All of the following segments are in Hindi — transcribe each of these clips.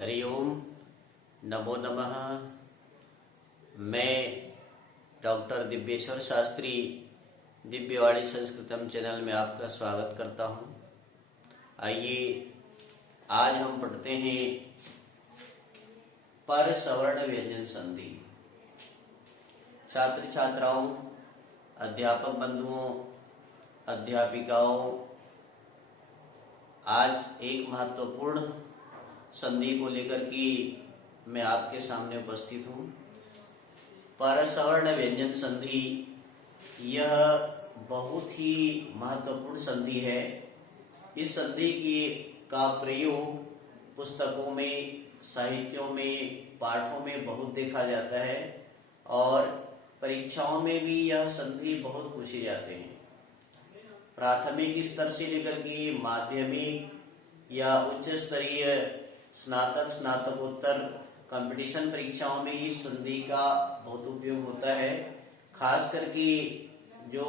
हरि ओम, नमो नमः। मैं डॉक्टर दिव्येश्वर शास्त्री दिव्यवाणी संस्कृतम चैनल में आपका स्वागत करता हूं। आइए आज हम पढ़ते हैं पर सवर्ण व्यंजन संधि। छात्र छात्राओं, अध्यापक बंधुओं, अध्यापिकाओं, आज एक महत्वपूर्ण संधि को लेकर के मैं आपके सामने उपस्थित हूँ। परसवर्ण व्यंजन संधि यह बहुत ही महत्वपूर्ण संधि है। इस संधि का प्रयोग पुस्तकों में, साहित्यों में, पाठों में बहुत देखा जाता है और परीक्षाओं में भी यह संधि बहुत पूछे जाते हैं। प्राथमिक स्तर से लेकर के माध्यमिक या उच्च स्तरीय स्नातक, स्नातकोत्तर कंपटीशन परीक्षाओं में इस संधि का बहुत उपयोग होता है। खास करके जो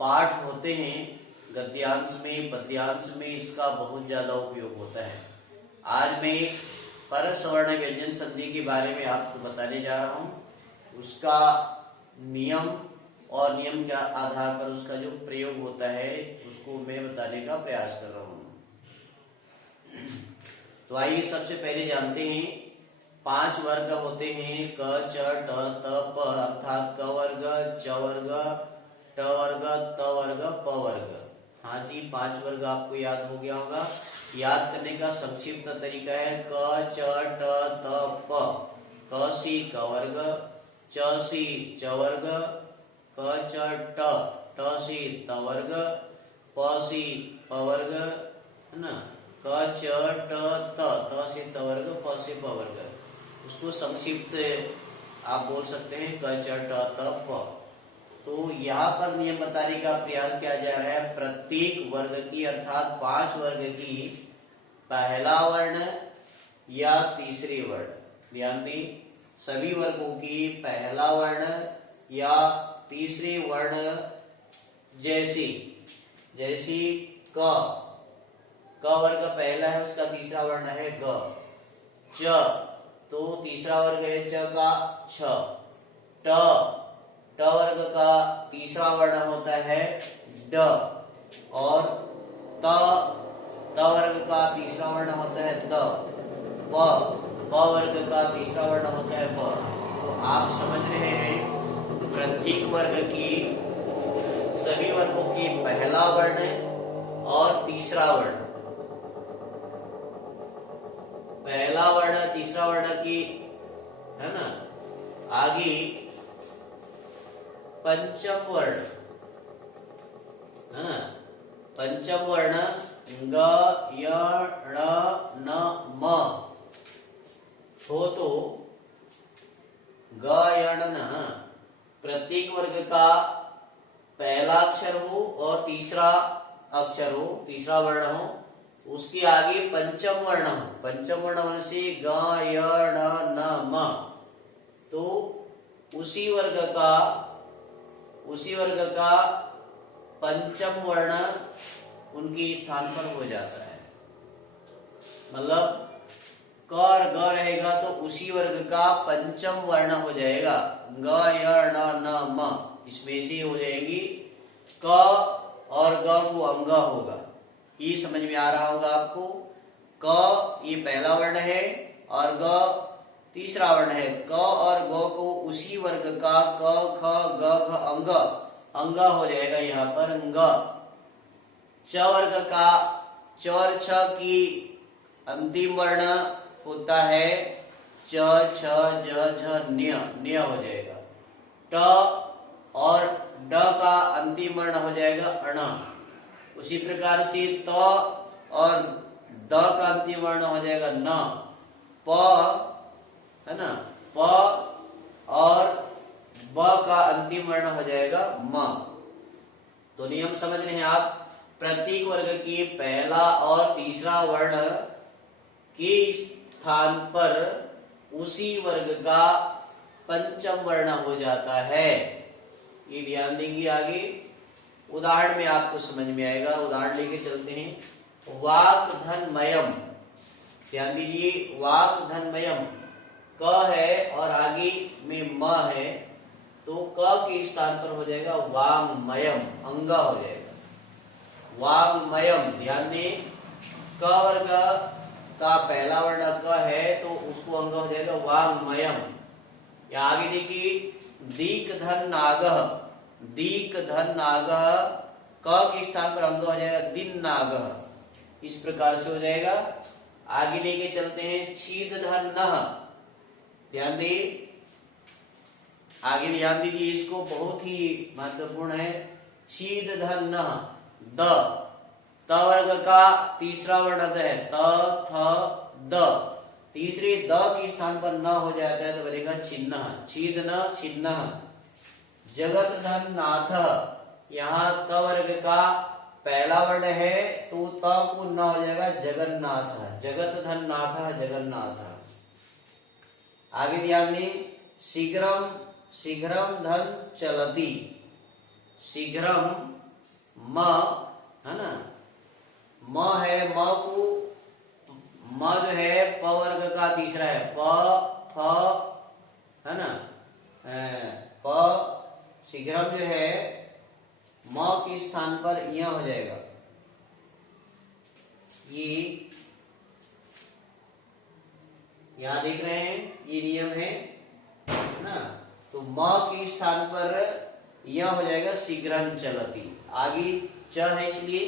पाठ होते हैं गद्यांश में, पद्यांश में इसका बहुत ज्यादा उपयोग होता है। आज मैं परसवर्ण व्यंजन संधि के बारे में आपको बताने जा रहा हूँ। उसका नियम और नियम के आधार पर उसका जो प्रयोग होता है उसको मैं बताने का प्रयास कर रहा हूँ। तो आइए सबसे पहले जानते हैं 5 वर्ग होते हैं क, च, ट, त, प, अर्थात क वर्ग, च वर्ग, ट वर्ग, त वर्ग, प वर्ग। हाँ जी, 5 वर्ग आपको याद हो गया होगा। याद करने का संक्षिप्त तरीका है क, च, ट, त, प। क सी क वर्ग, च सी च वर्ग, क च ट सी त वर्ग, प सी प वर्ग, है ना। क च ट त से त वर्ग, प से प वर्ग। उसको संक्षिप्त आप बोल सकते हैं क च ट त प। तो यहाँ पर नियम बताने का प्रयास किया जा रहा है। प्रत्येक वर्ग की अर्थात 5 वर्ग की पहला वर्ण या तीसरे वर्ण, ध्यान दें, सभी वर्गों की पहला वर्ण या तीसरे वर्ण जैसे क वर्ग पहला है, उसका तीसरा वर्ण है ग। च तो तीसरा वर्ग है च का छ। ट वर्ग का तीसरा वर्ण होता है ड। और त वर्ग का तीसरा वर्ण होता है त। प वर्ग का तीसरा वर्ण होता है प। तो आप समझ रहे हैं प्रत्येक वर्ग की, सभी वर्गों की पहला वर्ण और तीसरा वर्ण, पहला वर्ण तीसरा वर्ण की, है ना, आगे पंचम वर्ण, है ना, पंचम वर्ण ग य ण न म हो तो ग य ण न प्रत्येक वर्ग का पहला अक्षर हो और तीसरा अक्षर हो, तीसरा वर्ण हो, उसके आगे पंचम वर्ण हो। पंचम वर्ण होने से ग य ण न म, तो उसी वर्ग का पंचम वर्ण उनके स्थान पर हो जाता है। मतलब क और ग रहेगा तो उसी वर्ग का पंचम वर्ण हो जाएगा। ग य ण न म इसमें से हो जाएगी क और ग को अंग होगा। ये समझ में आ रहा होगा आपको। क ये पहला वर्ण है और ग तीसरा वर्ण है। क और ग को उसी वर्ग का क ख ग घ अंग हो जाएगा यहाँ पर अंग। च वर्ग का च और छ की अंतिम वर्ण होता है च छ ज झ न्य हो जाएगा। ट और ड का अंतिम वर्ण हो जाएगा अण। उसी प्रकार से त और द का अंतिम वर्ण हो जाएगा न। प, है ना, प और ब का अंतिम वर्ण हो जाएगा म। तो नियम समझ रहे हैं आप। प्रत्येक वर्ग के पहला और तीसरा वर्ण के स्थान पर उसी वर्ग का पंचम वर्ण हो जाता है। ये ध्यान देंगे। आगे उदाहरण में आपको समझ में आएगा। उदाहरण लेके चलते हैं। वाक् धन मयम ध्यान दीजिए, वाक धनमयम क है और आगे में म है, तो क के स्थान पर हो जाएगा वांगमयम, अंगा हो जाएगा वांगमयम। ध्यान दें, क वर्ग का पहला वर्ण क है तो उसको अंग हो जाएगा वांगमयम। या आगे देखिए, दीक धन नागः, दीक धन नागः क के स्थान पर अंग हो जाएगा दिन नागः। इस प्रकार से हो जाएगा। आगे लेके चलते हैं, छीद धन नः। ध्यान दी, आगे ध्यान दीजिए, इसको बहुत ही महत्वपूर्ण है। छीद धन नः, द, त वर्ग का तीसरा वर्ण है, त थ द, तीसरे द के स्थान पर न हो जाता है तो बनेगा छिन्न, छीद न छिन्न। जगत धन नाथ, यहाँ त वर्ग का पहला वर्ण है तो त को न हो जाएगा जगन्नाथ, जगत धन नाथ जगन्नाथ। आगे ध्यान दें, शीघ्रम, शीघ्रम धन चलती, शीघ्रम म है ना, म है, म को, म जो है प वर्ग का तीसरा है, प फ है ना, प, शीघ्रम जो है म के स्थान पर यह हो जाएगा, ये यहां देख रहे हैं, ये नियम है ना। तो म के स्थान पर यह हो जाएगा शीघ्रं चलती। आगे च है इसलिए,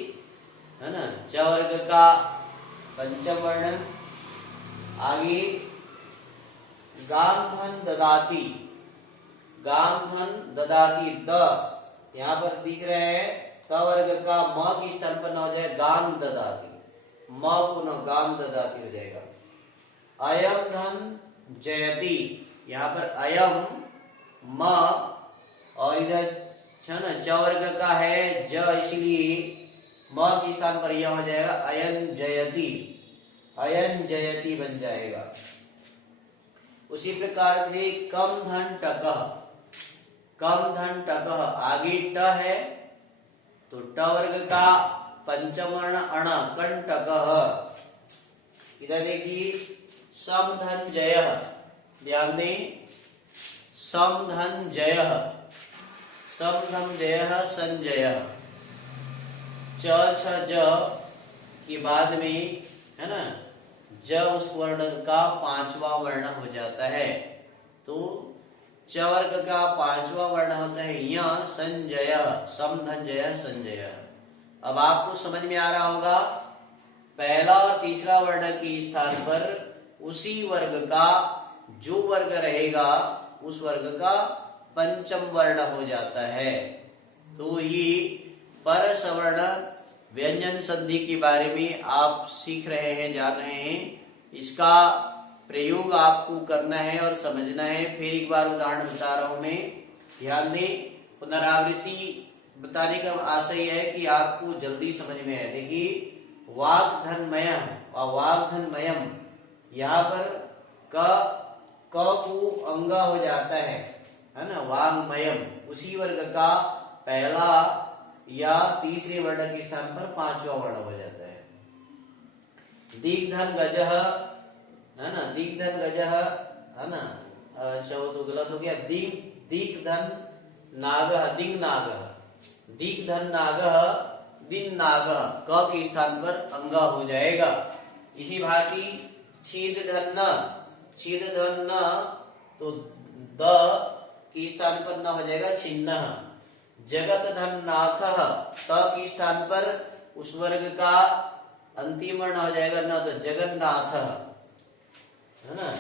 है ना, च वर्ग का पंचम वर्ण। आगे गाम धन ददाती, गाम धन ददाती, द यहाँ पर दिख रहे हैं, त वर्ग का म के स्थान पर न हो जाए गाम ददाती, म को न गाम ददाती हो जाएगा। अयम धन जयति, यहाँ पर अयम म और इधर च वर्ग का है ज, इसलिए म के स्थान पर यह हो जाएगा अयन जयति, अयन जयति बन जाएगा। उसी प्रकार से कम धन टकः, कम धन टकः, आगे ट है तो ट वर्ग का पंचम वर्ण अण, कंटकः। इधर देखिए, सम धन जयः, ध्यान दें, सम धन जयः, सम धन जयः संजयः। च छ ज के बाद में है ना, ज उस वर्ण का पांचवा वर्ण हो जाता है, तो च वर्ग का पांचवा वर्ण होता है य, संजय, समधनजय संजय। अब आपको समझ में आ रहा होगा, पहला और तीसरा वर्ण के स्थान पर उसी वर्ग का जो वर्ग रहेगा उस वर्ग का पंचम वर्ण हो जाता है। तो ये पर सवर्ण व्यंजन संधि के बारे में आप सीख रहे हैं, जान रहे हैं। इसका प्रयोग आपको करना है और समझना है। फिर एक बार उदाहरण बता रहा हूं मैं, ध्यान दें। पुनरावृत्ति बताने का आशय है कि आपको जल्दी समझ में आए। देखिए, वाक धनमय और वाक धनमयम, यहाँ पर क को अंगा हो जाता है ना, वांगमयम उसी वर्ग का पहला या तीसरे वर्ण के स्थान पर पांचवा वर्ण हो जाता है। दीर्घधन गजः है ना, दीर्घधन गजः है ना, अच्छा वो तो गलत हो गया। दीर्घधन नागः, दिंग नागः, दीर्घधन नागः दिन नागः, क के स्थान पर अंगा हो जाएगा। इसी भांति छीद धन न, छीद धन न तो द के स्थान पर न हो जाएगा छिन्न। जगत धन नाथः, त के स्थान पर उस वर्ग का अंतिम वर्ण हो जाएगा न, तो जगन्नाथ है ना।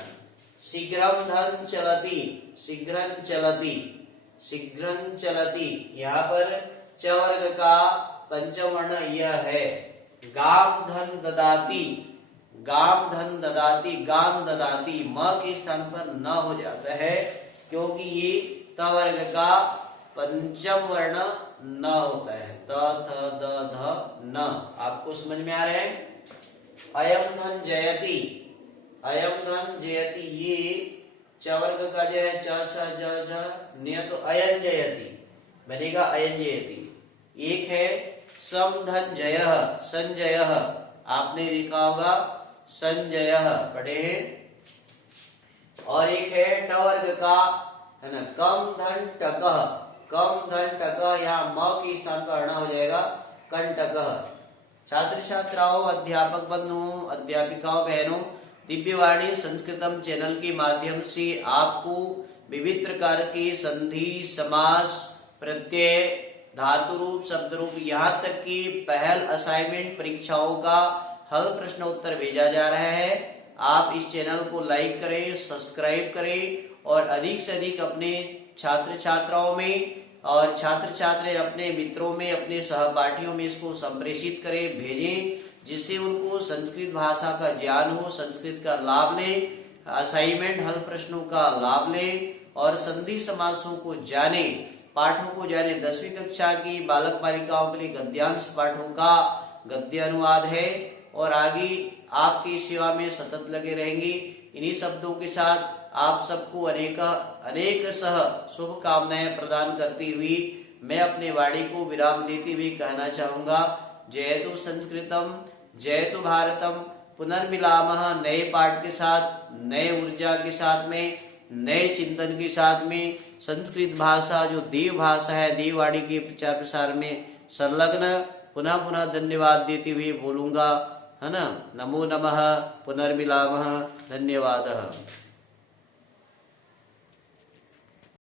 शीघ्रम धन चलती, शीघ्रं चलती, शीघ्रं चलती, यहाँ पर च वर्ग का पंचम वर्ण यह है। गाम धन ददाती, गाम धन ददाती, गाम ददाती, म के स्थान पर न हो जाता है क्योंकि ये त वर्ग का पंचम वर्ण न होता है। त थ द ध न। आपको समझ में आ रहे हैं। अयम धन जयति, अयम धन जयति, ये च वर्ग का जो है च छ ज झ निय, तो अयन जयति बनेगा अयन जयति। एक है सम धन जयः, संजयः, आपने देखा होगा संजयः पढ़े हैं। और एक है ट वर्ग का, है ना, कम धन टकः, कम धन टकः, यहाँ म के स्थान पर अणा हो जाएगा कंटकः। छात्र छात्राओं, अध्यापक बंधुओं, अध्यापिकाओं, बहनों, दिव्यवाणी संस्कृतम चैनल के माध्यम से आपको विविध प्रकार के संधि, समास, प्रत्यय, धातु रूप, शब्द रूप, यहाँ तक कि पहल असाइनमेंट परीक्षाओं का हल प्रश्न उत्तर भेजा जा रहा है। आप इस चैनल को लाइक करें, सब्सक्राइब करें और अधिक से अधिक अपने छात्र छात्राओं में और छात्र छात्र अपने मित्रों में, अपने सहपाठियों में इसको संप्रेषित करें, भेजें, जिससे उनको संस्कृत भाषा का ज्ञान हो, संस्कृत का लाभ लें, असाइनमेंट हल प्रश्नों का लाभ लें और संधि समासों को जाने, पाठों को जाने। 10वीं कक्षा की बालक बालिकाओं के लिए गद्यांश पाठों का गद्य अनुवाद है और आगे आपकी सेवा में सतत लगे रहेंगे। इन्हीं शब्दों के साथ आप सबको अनेक सह शुभकामनाएं प्रदान करती हुई मैं अपने वाणी को विराम देते हुए कहना चाहूंगा, जयतु संस्कृतम, जयतु भारतम। पुनर्मिलामः नए पाठ के साथ, नए ऊर्जा के साथ में, नए चिंतन के साथ में। संस्कृत भाषा जो देव भाषा है, देववाणी के प्रचार प्रसार में संलग्न। पुनः पुनः धन्यवाद देते हुए बोलूंगा, है ना, नमो नमः, पुनर्मिलामः, धन्यवाद।